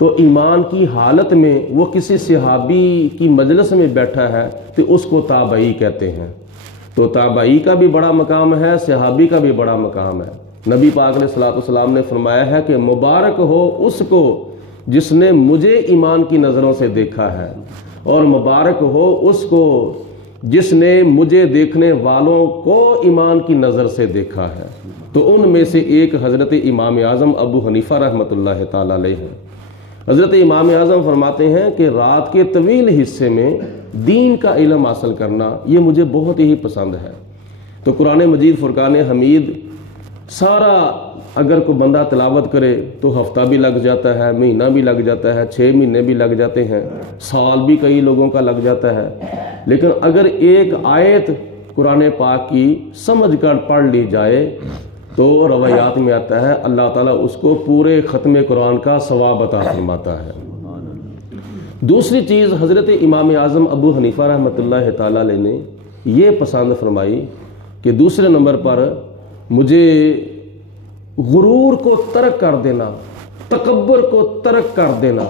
تو ایمان کی حالت میں وہ کسی صحابی کی مجلس میں بیٹھا ہے تو اس کو تابعی کہتے ہیں۔ تو تابعی کا بھی بڑا مقام ہے، صحابی کا بھی بڑا مقام ہے۔ نبی پاک علیہ الصلوۃ والسلام نے فرمایا ہے کہ مبارک ہو اس کو جس نے مجھے ایمان کی نظروں سے دیکھا ہے، اور مبارک ہو اس کو جس نے مجھے دیکھنے والوں کو ایمان کی نظر سے دیکھا ہے۔ تو ان میں سے ایک حضرت امام اعظم ابو حنیفہ رحمۃ اللہ تعالی علیہ ہیں۔ حضرت امام اعظم فرماتے ہیں کہ رات کے طویل حصے میں دین کا علم حاصل کرنا یہ مجھے بہت ہی پسند ہے۔ تو قرآن مجید فرقان حمید سارا اگر کوئی بندہ تلاوت کرے تو ہفتہ بھی لگ جاتا ہے، مہینہ بھی لگ جاتا ہے، 6 مہینے بھی لگ جاتے ہیں، سال بھی کئی لوگوں کا لگ جاتا ہے۔ لیکن اگر ایک آیت قرآن پاک کی سمجھ کر پڑھ لی جائے تو روایات میں آتا ہے اللہ تعالیٰ اس کو پورے ختم قرآن کا ثواب عطا فرماتا ہے۔ دوسری چیز حضرت امام اعظم ابو حنیفہ رحمۃ اللہ تعالی علیہ نے یہ پسند فرمائی کہ دوسرے نمبر پر مجھے غرور کو ترک کر دینا، تکبر کو ترک کر دینا،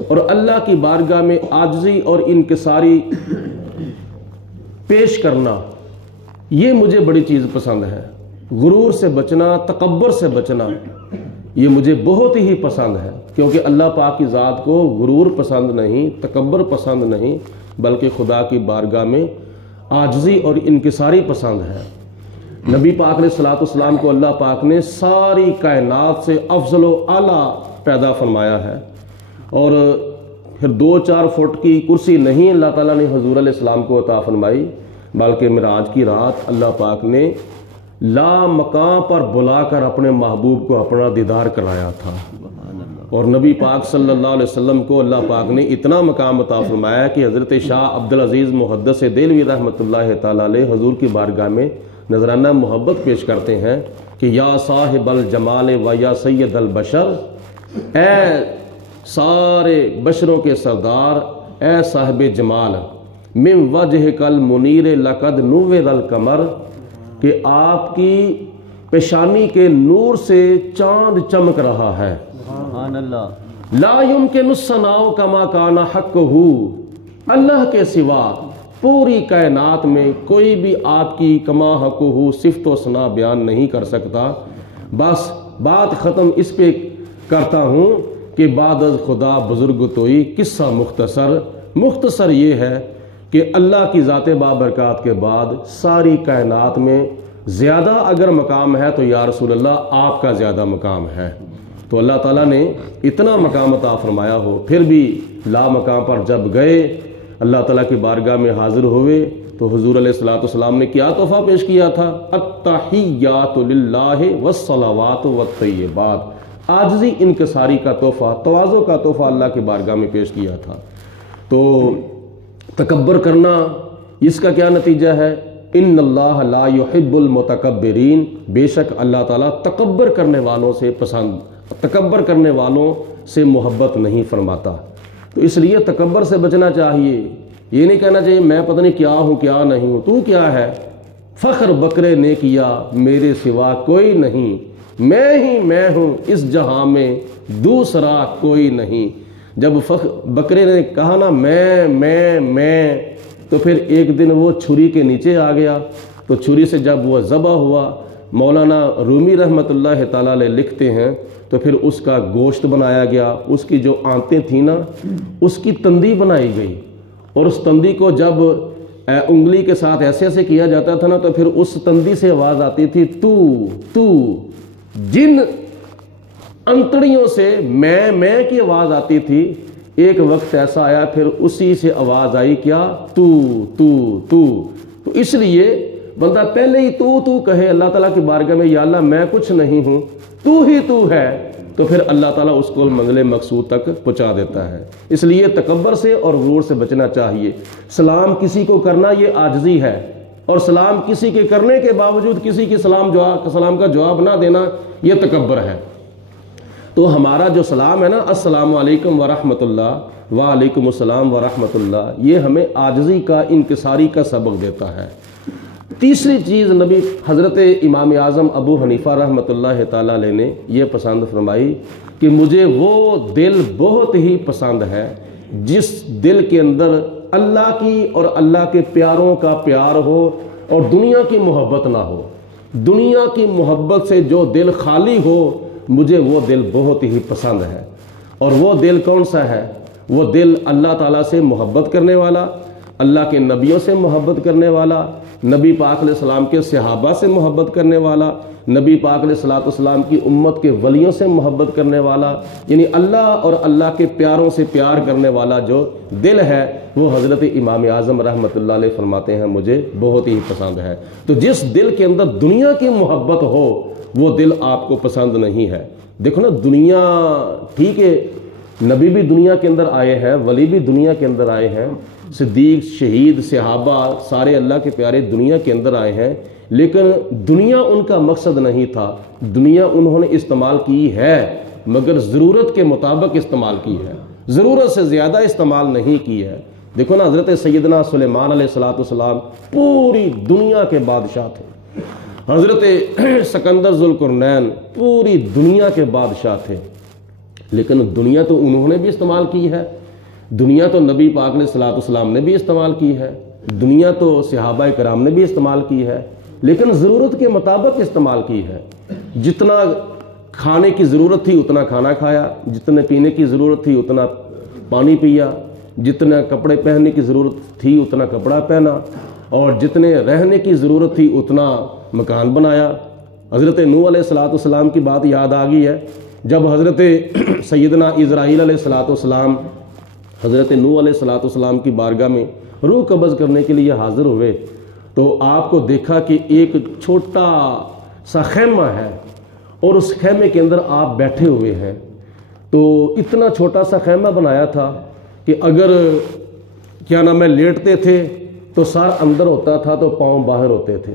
اور اللہ کی بارگاہ میں عاجزی اور انکساری پیش کرنا، یہ مجھے بڑی چیز پسند ہے۔ غرور سے بچنا، تکبر سے بچنا یہ مجھے بہت ہی پسند ہے، کیونکہ اللہ پاک کی ذات کو غرور پسند نہیں، تکبر پسند نہیں، بلکہ خدا کی بارگاہ میں عاجزی اور انکساری پسند ہے۔ نبی پاک علیہ الصلوۃ والسلام کو اللہ پاک نے ساری کائنات سے افضل و اعلیٰ پیدا فرمایا ہے، اور پھر 2-4 فٹ کی کرسی نہیں اللہ تعالیٰ نے حضور علیہ السلام کو عطا فرمائی، بلکہ معراج کی رات اللہ پاک نے لا مقام پر بلا کر اپنے محبوب کو اپنا دیدار کرایا تھا، اور نبی پاک صلی اللہ علیہ وسلم کو اللہ پاک نے اتنا مقام عطا فرمایا کہ حضرت شاہ عبدالعزیز محدث دہلوی رحمۃ اللہ تعالی علیہ حضور کی بارگاہ میں نذرانہ محبت پیش کرتے ہیں کہ یا صاحب الجمال و یا سید البشر، اے سارے بشروں کے سردار، اے صاحب جمال، من وجہ کل منیر لقد نور القمر، کہ آپ کی پیشانی کے نور سے چاند چمک رہا ہے۔ سبحان اللہ۔ لا یمکن الثناء کما کان حقہ، اللہ کے سوا پوری کائنات میں کوئی بھی آپ کی کما حقہ صفت و ثنا بیان نہیں کر سکتا۔ بس بات ختم اس پہ کرتا ہوں کہ بعد از خدا بزرگ توئی قصہ مختصر یہ ہے کہ اللہ کی ذات بابرکات کے بعد ساری کائنات میں زیادہ اگر مقام ہے تو یا رسول اللہ آپ کا زیادہ مقام ہے۔ تو اللہ تعالیٰ نے اتنا مقام عطا فرمایا ہو، پھر بھی لا مقام پر جب گئے اللہ تعالیٰ کی بارگاہ میں حاضر ہوئے تو حضور علیہ الصلوۃ والسلام نے کیا تحفہ پیش کیا تھا؟ التحیات للہ والصلوات والطیبات، عاجزی انکساری کا تحفہ، تواضع کا تحفہ اللہ کی بارگاہ میں پیش کیا تھا۔ تو تکبر کرنا اس کا کیا نتیجہ ہے؟ ان اللہ لا يحب المتکبرین، بے شک اللہ تعالیٰ تکبر کرنے والوں سے تکبر کرنے والوں سے محبت نہیں فرماتا۔ تو اس لیے تکبر سے بچنا چاہیے، یہ نہیں کہنا چاہیے میں پتہ نہیں کیا ہوں کیا نہیں ہوں، تو کیا ہے؟ فخر بکرے نے کیا میرے سوا کوئی نہیں، میں ہی میں ہوں اس جہاں میں دوسرا کوئی نہیں۔ جب بکرے نے کہا نا میں تو پھر ایک دن وہ چھری کے نیچے آ گیا، تو چھری سے جب وہ ذبح ہوا، مولانا رومی رحمۃ اللہ تعالی علیہ لکھتے ہیں تو پھر اس کا گوشت بنایا گیا، اس کی جو آنتیں تھیں نا اس کی تندی بنائی گئی، اور اس تندی کو جب انگلی کے ساتھ ایسے ایسے کیا جاتا تھا نا تو پھر اس تندی سے آواز آتی تھی تو جن انتڑیوں سے میں کی آواز آتی تھی، ایک وقت ایسا آیا پھر اسی سے آواز آئی کیا؟ تو اس لیے بندہ پہلے ہی تو کہے اللہ تعالیٰ کی بارگاہ میں، یا اللہ میں کچھ نہیں ہوں، تو ہی تو ہے، تو پھر اللہ تعالیٰ اس کو منزل مقصود تک پہنچا دیتا ہے۔ اس لیے تکبر سے اور غرور سے بچنا چاہیے۔ سلام کسی کو کرنا یہ عاجزی ہے، اور سلام کسی کے کرنے کے باوجود کسی کے سلام کا جواب نہ دینا یہ تکبر ہے۔ تو ہمارا جو سلام ہے نا، السلام علیکم ورحمۃ اللہ، وعلیکم السلام ورحمۃ اللہ، یہ ہمیں عاجزی کا انکساری کا سبق دیتا ہے۔ تیسری چیز نبی حضرت امام اعظم ابو حنیفہ رحمۃ اللہ تعالی علیہ نے یہ پسند فرمائی کہ مجھے وہ دل بہت ہی پسند ہے جس دل کے اندر اللہ کی اور اللہ کے پیاروں کا پیار ہو اور دنیا کی محبت نہ ہو۔ دنیا کی محبت سے جو دل خالی ہو، مجھے وہ دل بہت ہی پسند ہے۔ اور وہ دل کون سا ہے؟ وہ دل اللہ تعالیٰ سے محبت کرنے والا، اللہ کے نبیوں سے محبت کرنے والا، نبی پاک علیہ السلام کے صحابہ سے محبت کرنے والا، نبی پاک علیہ السلام کی امت کے ولیوں سے محبت کرنے والا، یعنی اللہ اور اللہ کے پیاروں سے پیار کرنے والا جو دل ہے، وہ حضرت امام اعظم رحمۃ اللہ علیہ فرماتے ہیں مجھے بہت ہی پسند ہے۔ تو جس دل کے اندر دنیا کی محبت ہو، وہ دل آپ کو پسند نہیں ہے۔ دیکھو نا، دنیا ٹھیک ہے، نبی بھی دنیا کے اندر آئے ہیں، ولی بھی دنیا کے اندر آئے ہیں، صدیق، شہید، صحابہ، سارے اللہ کے پیارے دنیا کے اندر آئے ہیں، لیکن دنیا ان کا مقصد نہیں تھا۔ دنیا انہوں نے استعمال کی ہے، مگر ضرورت کے مطابق استعمال کی ہے، ضرورت سے زیادہ استعمال نہیں کی ہے۔ دیکھو نا، حضرت سیدنا سلیمان علیہ السلام پوری دنیا کے بادشاہ تھے، حضرت سکندر ذوالقرنین پوری دنیا کے بادشاہ تھے، لیکن دنیا تو انہوں نے بھی استعمال کی ہے، دنیا تو نبی پاک علیہ السلام نے بھی استعمال کی ہے، دنیا تو صحابہ کرام نے بھی استعمال کی ہے، لیکن ضرورت کے مطابق استعمال کی ہے۔ جتنا کھانے کی ضرورت تھی اتنا کھانا کھایا، جتنے پینے کی ضرورت تھی اتنا پانی پیا، جتنا کپڑے پہننے کی ضرورت تھی اتنا کپڑا پہنا، اور جتنے رہنے کی ضرورت تھی اتنا مکان بنایا۔ حضرت نوح علیہ السلام کی بات یاد آ گئی ہے، جب حضرت سیدنا اسرائیل علیہ السلام حضرت نوح علیہ السلام کی بارگاہ میں روح قبض کرنے کے لیے حاضر ہوئے، تو آپ کو دیکھا کہ ایک چھوٹا سا خیمہ ہے اور اس خیمے کے اندر آپ بیٹھے ہوئے ہیں۔ تو اتنا چھوٹا سا خیمہ بنایا تھا کہ اگر کیا نام ہے لیٹتے تھے تو سر اندر ہوتا تھا تو پاؤں باہر ہوتے تھے،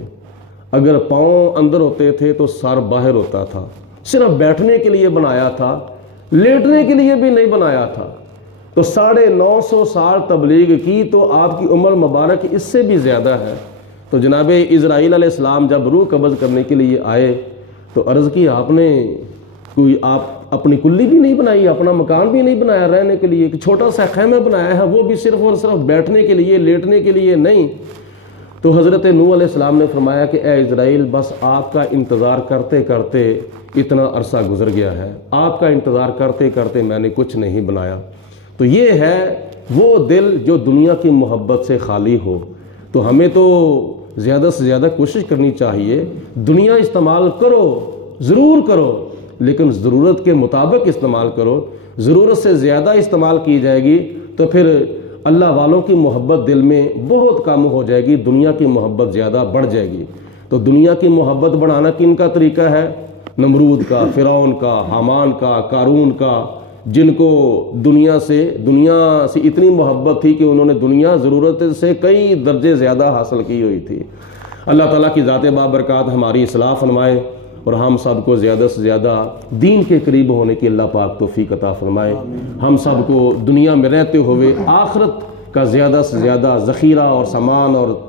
اگر پاؤں اندر ہوتے تھے تو سر باہر ہوتا تھا۔ صرف بیٹھنے کے لیے بنایا تھا، لیٹنے کے لیے بھی نہیں بنایا تھا۔ تو 950 سال تبلیغ کی تو آپ کی عمر مبارک اس سے بھی زیادہ ہے۔ تو جناب اسرائیل علیہ السلام جب روح قبض کرنے کے لیے آئے تو عرض کی آپ نے کوئی آپ اپنی کلی بھی نہیں بنائی، اپنا مکان بھی نہیں بنایا رہنے کے لیے، ایک چھوٹا سا خیمہ بنایا ہے، وہ بھی صرف اور صرف بیٹھنے کے لیے، لیٹنے کے لیے نہیں۔ تو حضرت نوح علیہ السلام نے فرمایا کہ اے اسرائیل، بس آپ کا انتظار کرتے کرتے اتنا عرصہ گزر گیا ہے، آپ کا انتظار کرتے کرتے میں نے کچھ نہیں بنایا۔ تو یہ ہے وہ دل جو دنیا کی محبت سے خالی ہو۔ تو ہمیں تو زیادہ سے زیادہ کوشش کرنی چاہیے، دنیا استعمال کرو، ضرور کرو، لیکن ضرورت کے مطابق استعمال کرو۔ ضرورت سے زیادہ استعمال کی جائے گی تو پھر اللہ والوں کی محبت دل میں بہت کم ہو جائے گی، دنیا کی محبت زیادہ بڑھ جائے گی۔ تو دنیا کی محبت بڑھانا کن کا طریقہ ہے؟ نمرود کا، فرعون کا، حامان کا، قارون کا، جن کو دنیا سے اتنی محبت تھی کہ انہوں نے دنیا ضرورت سے کئی درجے زیادہ حاصل کی ہوئی تھی۔ اللہ تعالیٰ کی ذات بابرکات ہماری اصلاح فرمائے اور ہم سب کو زیادہ سے زیادہ دین کے قریب ہونے کی اللہ پاک توفیق عطا فرمائے۔ ہم سب کو دنیا میں رہتے ہوئے آخرت کا زیادہ سے زیادہ ذخیرہ اور سامان اور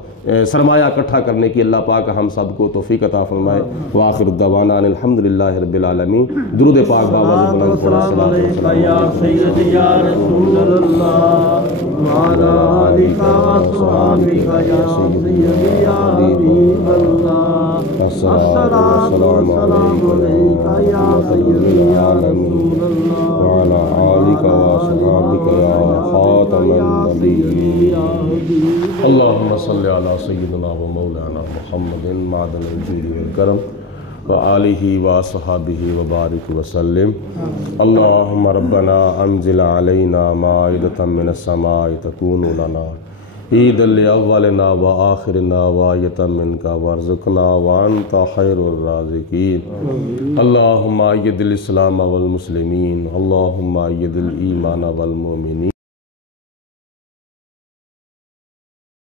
سرمایہ اکٹھا کرنے کی اللہ پاک ہم سب کو توفیق عطا فرمائے۔ وآخر الدعوانا الحمدللہ رب العالمین۔ درود پاک بابا بلند پڑھو، السلام علیکم یا سیدی یا رسول اللہ وعلی آلک واصحابک یا سیدی یا حبیب اللہ، السلام علیک یا سیدی یا رسول اللہ وعلی آلک واصحابک یا خاتم النبیین۔ اللہم صلی علی سیدنا و مولانا محمد معدن الجود والکرم وآلہ وصحبہ وبارک وسلم۔ اللہم ربنا انزل علینا مائدۃ من السماء تکون لنا عیدا لأولنا وآخرنا وآیۃ منک وارزقنا وانت خیر الرازقین۔ اللہم اید الاسلام والمسلمین، اللہم اید الایمان والمؤمنین۔